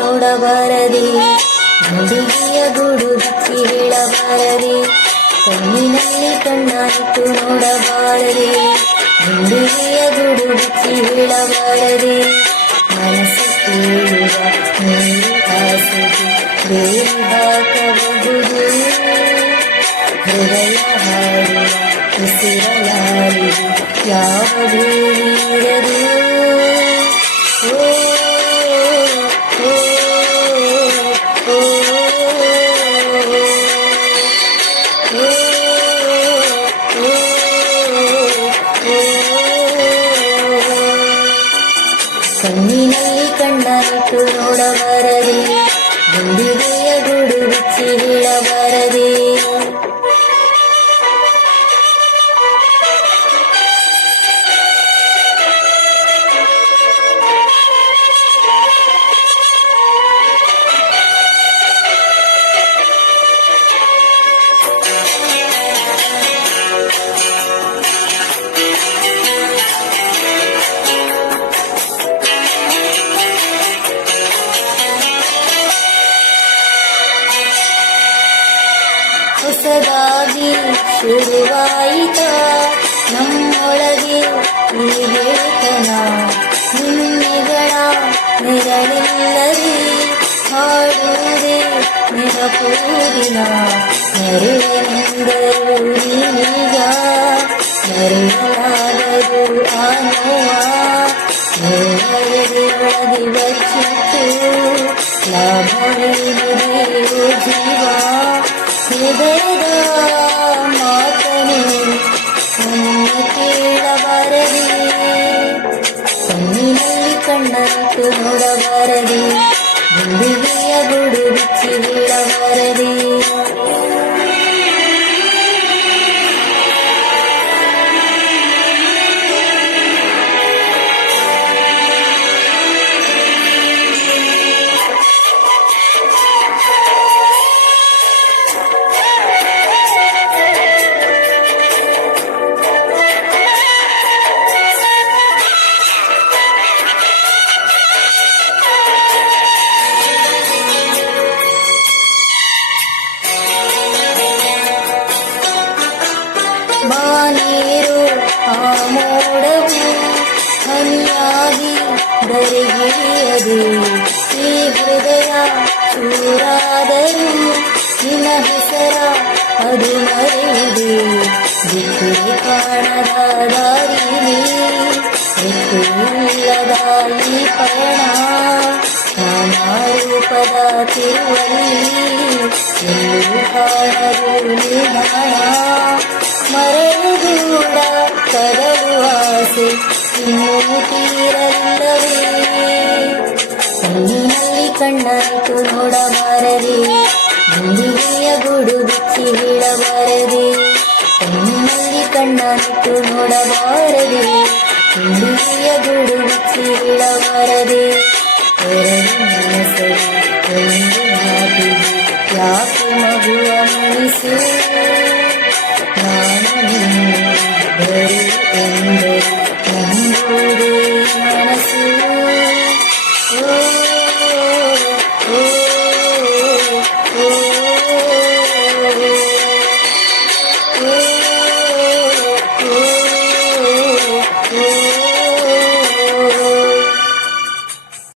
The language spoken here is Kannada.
ನೋಡಬಾರದೆ, ಗುಂಡಿಗೆಯ ಗೂಡು ಬಿಚ್ಚಿ ಹೇಳಬಾರದೆ, ಕಣ್ಣಿನಲ್ಲಿ ಕಣ್ಣಾಯಿತು ನೋಡಬಾರದೆ, ಗುಂಡಿಗೆಯ ಗೂಡು ಬಿಚ್ಚಿ ಹೇಳಬಾರದೆ. ಮನಸ್ಸು ಕೇಳುವ ನೀರು ಆಸೆಗೆ ಬೇರು ಹಾಕಬಹುದು, ಹೃದಯ ಹಾಡುವ ಉಸಿರಲಾರಿದೆ ಯಾವ ಬೇರಿರದು. ಕಣ್ಣಿನಲ್ಲಿ ಕಣ್ಣಾಯಿತು ನೋಡಬಾರದೆ, ಗುಂಡಿಗೆಯ ಗೂಡು ಬಿಚ್ಚಿ ಹೇಳಬಾರದೆ. ಹೊಸದಾಗಿ ಶುರುವಾಯಿತ ನಮ್ಮೊಳಗೆ ಈ ಗೆಳೆತನ, ನಿನ್ನೆಗಳ ನೆರಳಿಲ್ಲದೆ ಹಾಡುವುದೇ ನೆನಪೂರಿನ, ನೆರಳಿನಿಂದಲೂ ನೀನೀಗ ನೆರಳಾದರೂ ಆ ನೋವ, ನೆರಳದೆ ಒಳಗೆ ಬಚ್ಚಿಟ್ಟು ಲಾಭವೇನಿದೆಯೋ ಜೀವ. ಹೃದಯದ ಮಾತನೆ ಒಮ್ಮೆ ಕೇಳಬಾರದೆ, ಕಣ್ಣಿನಲ್ಲಿ ಕಣ್ಣಾಯಿತು ನೋಡಬಾರದೆ, ಗುಂಡಿಗೆಯ ಗೂಡು ಬಿಚ್ಚಿ ಹೇಳಬಾರದೆ. ಬಾನೇರು ಆ ಮೋಡವು ಹನಿಯಾಗಿ ಧರೆಗಿಳಿಯದೆ, ಈ ಹೃದಯ ಚೂರಾದರೂ ನಿನ್ನ ಹೆಸರ ಅದು ಮರೆಯುವುದು. ದಿಕ್ಕು ಕಾಣದ ದಾರಿಲಿ ದಿಕ್ಕುಯಿಲ್ಲದ ಈ ಪಯಣ, ನಾನಾ ರೂಪದ ತಿರುವಲ್ಲಿ ಎಲ್ಲೂ ಕಾಣದು ನಿಧಾನ. ಮರಳುಗೂಡ ಕದಲು ಆಸೆ ಇನ್ನೂ ತೀರಲಿಲ್ಲವೇ, ಕಣ್ಣಿನಲ್ಲಿ ಕಣ್ಣಾಯಿತು ನೋಡಬಾರದೆ, ಗುಂಡಿಗೆಯ ಗೂಡು ಬಿಚ್ಚಿ ಹೇಳಬಾರದೆ, ಕಣ್ಣಿನಲ್ಲಿ ಕಣ್ಣಾಯಿತು ನೋಡಬಾರದೆ, ಗುಂಡಿಗೆಯ ಗೂಡು ಬಿಚ್ಚಿ ಹೇಳಬಾರದೆ. ಎರಡು ಮನಸ್ಸರು ಒಂದು ಮಾತಿಗೆ ಯಾಕೆ ಮಗುವ ಮುನಿಸು, ನಾನು ನಿನ್ನ ಬರು ಎಂದರು